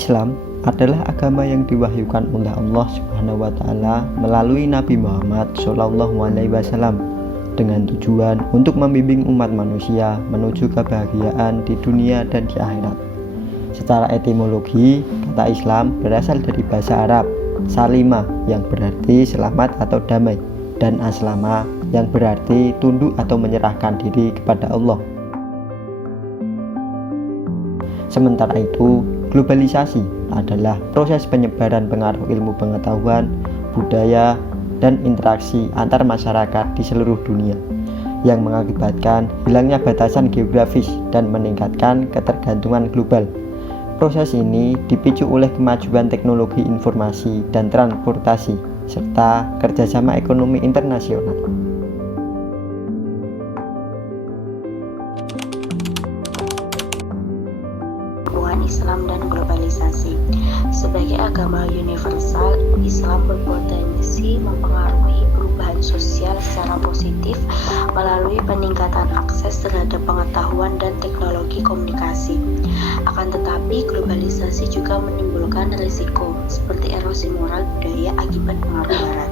Islam adalah agama yang diwahyukan oleh Allah Subhanahu wa taala melalui Nabi Muhammad SAW dengan tujuan untuk membimbing umat manusia menuju kebahagiaan di dunia dan di akhirat. Secara etimologi, kata Islam berasal dari bahasa Arab salima yang berarti selamat atau damai, dan aslama yang berarti tunduk atau menyerahkan diri kepada Allah. Sementara itu, globalisasi adalah proses penyebaran pengaruh ilmu pengetahuan, budaya, dan interaksi antar masyarakat di seluruh dunia yang mengakibatkan hilangnya batasan geografis dan meningkatkan ketergantungan global. Proses ini dipicu oleh kemajuan teknologi informasi dan transportasi serta kerjasama ekonomi internasional. Islam dan globalisasi. Sebagai agama universal, Islam berpotensi mempengaruhi perubahan sosial secara positif melalui peningkatan akses terhadap pengetahuan dan teknologi komunikasi. Akan tetapi, globalisasi juga menimbulkan risiko seperti erosi moral budaya akibat pengaruh Barat.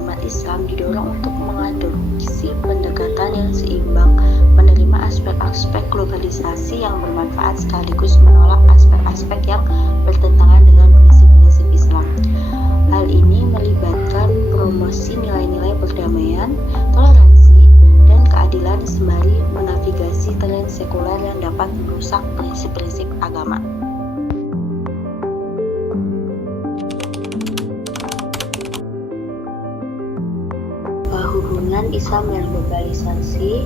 Umat Islam didorong untuk mengadopsi pendekatan yang seimbang, menerima aspek-aspek globalisasi yang bermanfaat sekaligus menolak aspek-aspek yang bertentangan dengan prinsip-prinsip Islam. Hal ini melibatkan promosi nilai-nilai perdamaian, toleransi, dan keadilan sembari menavigasi tren sekuler yang dapat merusak prinsip-prinsip agama. Hubungan Islam dan globalisasi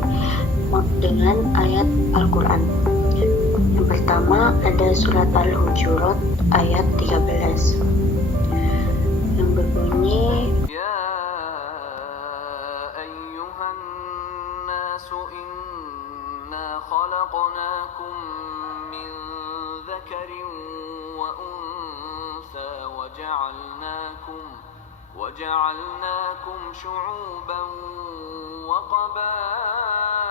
dengan ayat Al-Quran. Yang pertama ada surat Al-Hujurat ayat 13 yang berbunyi, Ya ayyuhan nasu inna khalaqnakum min dzakarin wa untha وجعلناكم شعوبا وقبائل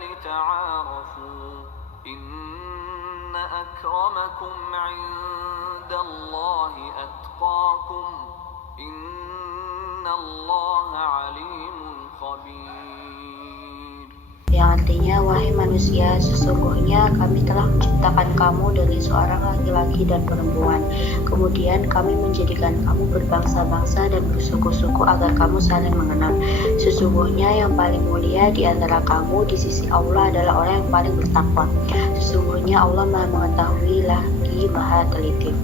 لتعارفوا إن أكرمكم عند الله أتقاكم إن الله عليم خبير. Yang artinya, wahai manusia, sesungguhnya kami telah menciptakan kamu dari seorang laki-laki dan perempuan. Kemudian kami menjadikan kamu berbangsa-bangsa dan bersuku-suku agar kamu saling mengenal. Sesungguhnya yang paling mulia di antara kamu di sisi Allah adalah orang yang paling bertakwa. Sesungguhnya Allah Maha mengetahui lagi Maha teliti.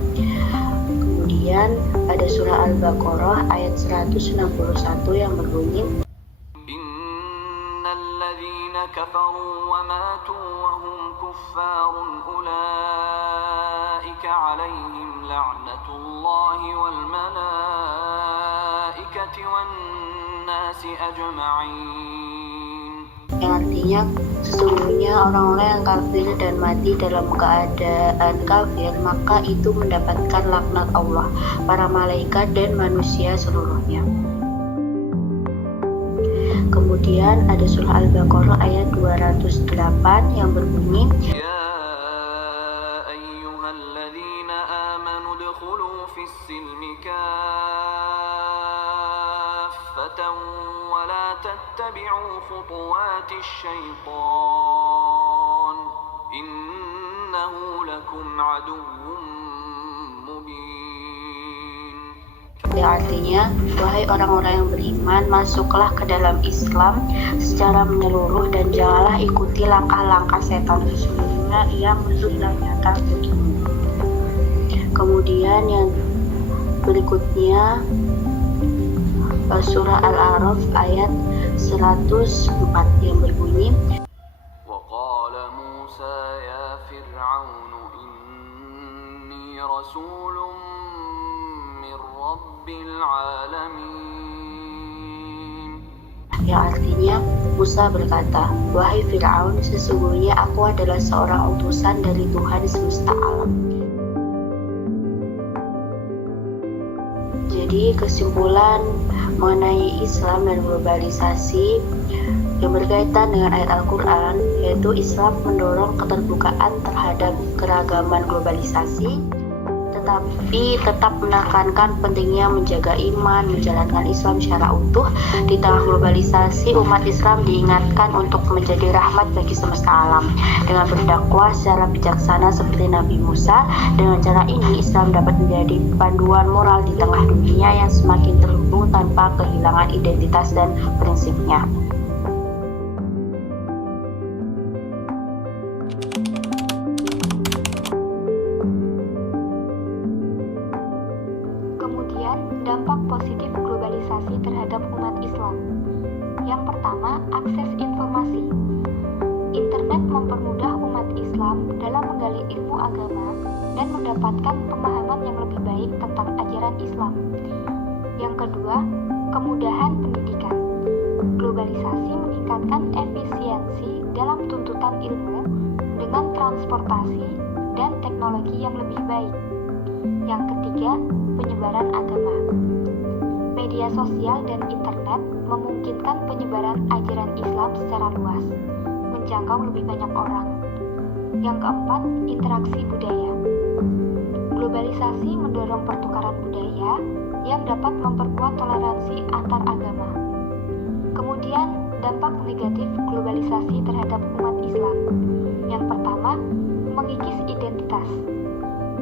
Kemudian ada surah Al-Baqarah ayat 161 yang berbunyi, كفروا وماتوا وهم كفار أولئك عليهم لعنة الله والملائكة والناس أجمعين. Yang artinya, sesungguhnya orang-orang yang kafir dan mati dalam keadaan kafir, maka itu mendapatkan laknat Allah, para malaikat dan manusia seluruhnya. Kemudian ada surah Al-Baqarah ayat 208 yang berbunyi, Ya ayyuhalladzina amanu udkhulu fis-silmi kaffatan wa la tattabi'u khutuwatisy syaitan innahu lakum aduwwum mubin. yang artinya, wahai orang-orang yang beriman, masuklah ke dalam Islam secara menyeluruh dan janganlah ikuti langkah-langkah setan, sesungguhnya ia sudah nyata bagimu. Kemudian yang berikutnya surah Al-A'raf ayat 104 yang berbunyi, وقال موسى يا فرعون إني رسول من رب العالمين. yang artinya Musa berkata, wahai Fir'aun, sesungguhnya aku adalah seorang utusan dari Tuhan semesta alam. Jadi kesimpulan mengenai Islam dan globalisasi yang berkaitan dengan ayat Al-Quran, yaitu Islam mendorong keterbukaan terhadap keragaman globalisasi, tetapi tetap menekankan pentingnya menjaga iman, menjalankan Islam secara utuh. Di tengah globalisasi, umat Islam diingatkan untuk menjadi rahmat bagi semesta alam dengan berdakwah secara bijaksana seperti Nabi Musa. Dengan cara ini, Islam dapat menjadi panduan moral di tengah dunia yang semakin terhubung tanpa kehilangan identitas dan prinsipnya. Dampak positif globalisasi terhadap umat Islam. Yang pertama, akses informasi. Internet mempermudah umat Islam dalam menggali ilmu agama dan mendapatkan pemahaman yang lebih baik tentang ajaran Islam. Yang kedua, kemudahan pendidikan. Globalisasi meningkatkan efisiensi dalam tuntutan ilmu dengan transportasi dan teknologi yang lebih baik. Yang ketiga, penyebaran agama. Media sosial dan internet memungkinkan penyebaran ajaran Islam secara luas, menjangkau lebih banyak orang. Yang keempat, interaksi budaya. Globalisasi mendorong pertukaran budaya yang dapat memperkuat toleransi antar agama. Kemudian, dampak negatif globalisasi terhadap umat Islam. Yang pertama, mengikis identitas.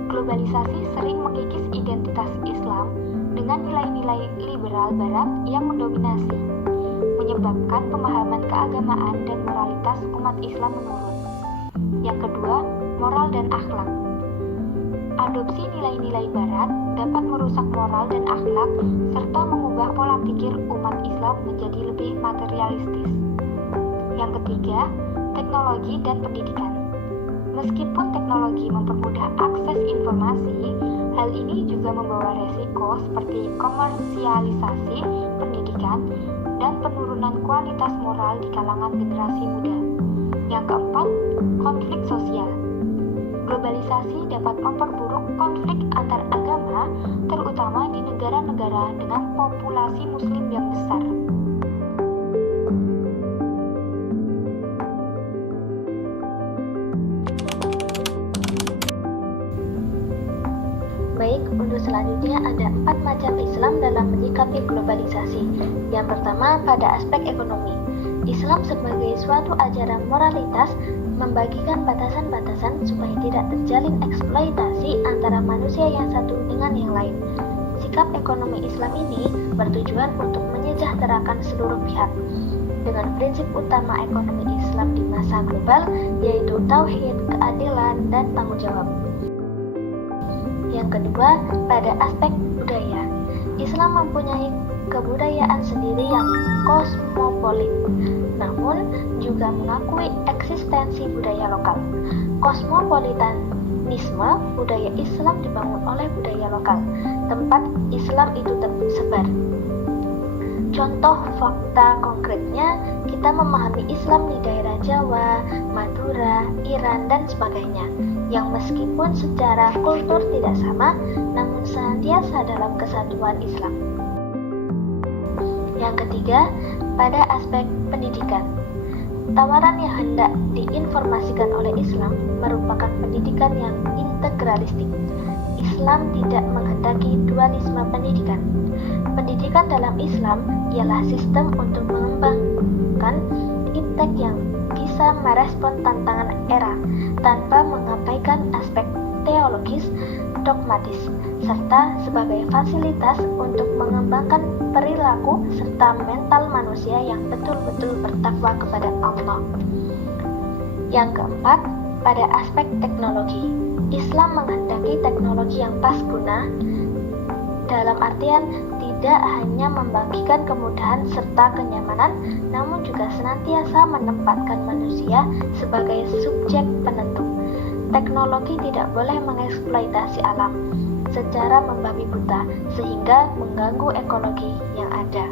Globalisasi sering mengikis identitas Islam dengan nilai-nilai liberal Barat yang mendominasi, menyebabkan pemahaman keagamaan dan moralitas umat Islam menurun. Yang kedua, moral dan akhlak. Adopsi nilai-nilai Barat dapat merusak moral dan akhlak serta mengubah pola pikir umat Islam menjadi lebih materialistis. Yang ketiga, teknologi dan pendidikan. Meskipun teknologi mempermudah akses informasi, hal ini juga membawa resiko seperti komersialisasi pendidikan dan penurunan kualitas moral di kalangan generasi muda. Yang keempat, konflik sosial. Globalisasi dapat memperburuk konflik antar agama, terutama di negara-negara dengan populasi Muslim yang besar. Baik, untuk selanjutnya ada 4 macam Islam dalam menyikapi globalisasi. Yang pertama, pada aspek ekonomi. Islam sebagai suatu ajaran moralitas membagikan batasan-batasan supaya tidak terjalin eksploitasi antara manusia yang satu dengan yang lain. Sikap ekonomi Islam ini bertujuan untuk menyejahterakan seluruh pihak. Dengan prinsip utama ekonomi Islam di masa global, yaitu tauhid, keadilan, dan tanggung jawab. Yang kedua, pada aspek budaya. Islam mempunyai kebudayaan sendiri yang kosmopolit, namun juga mengakui eksistensi budaya lokal. Kosmopolitanisme budaya Islam dibangun oleh budaya lokal, tempat Islam itu tersebar. Contoh fakta konkretnya, kita memahami Islam di daerah Jawa, Madura, Iran, dan sebagainya, yang meskipun secara kultur tidak sama, namun senantiasa dalam kesatuan Islam. Yang ketiga, pada aspek pendidikan. Tawaran yang hendak diinformasikan oleh Islam merupakan pendidikan yang integralistik. Islam tidak menghendaki dualisme pendidikan. Pendidikan dalam Islam ialah sistem untuk mengembangkan intek yang bisa merespon tantangan era tanpa mengabaikan aspek teologis, dogmatis, serta sebagai fasilitas untuk mengembangkan perilaku serta mental manusia yang betul-betul bertakwa kepada Allah. Yang keempat, pada aspek teknologi. Islam menghendaki teknologi yang pas guna, dalam artian tidak hanya membagikan kemudahan serta kenyamanan, namun juga senantiasa menempatkan manusia sebagai subjek penentu. Teknologi tidak boleh mengeksploitasi alam secara membabi buta sehingga mengganggu ekologi yang ada.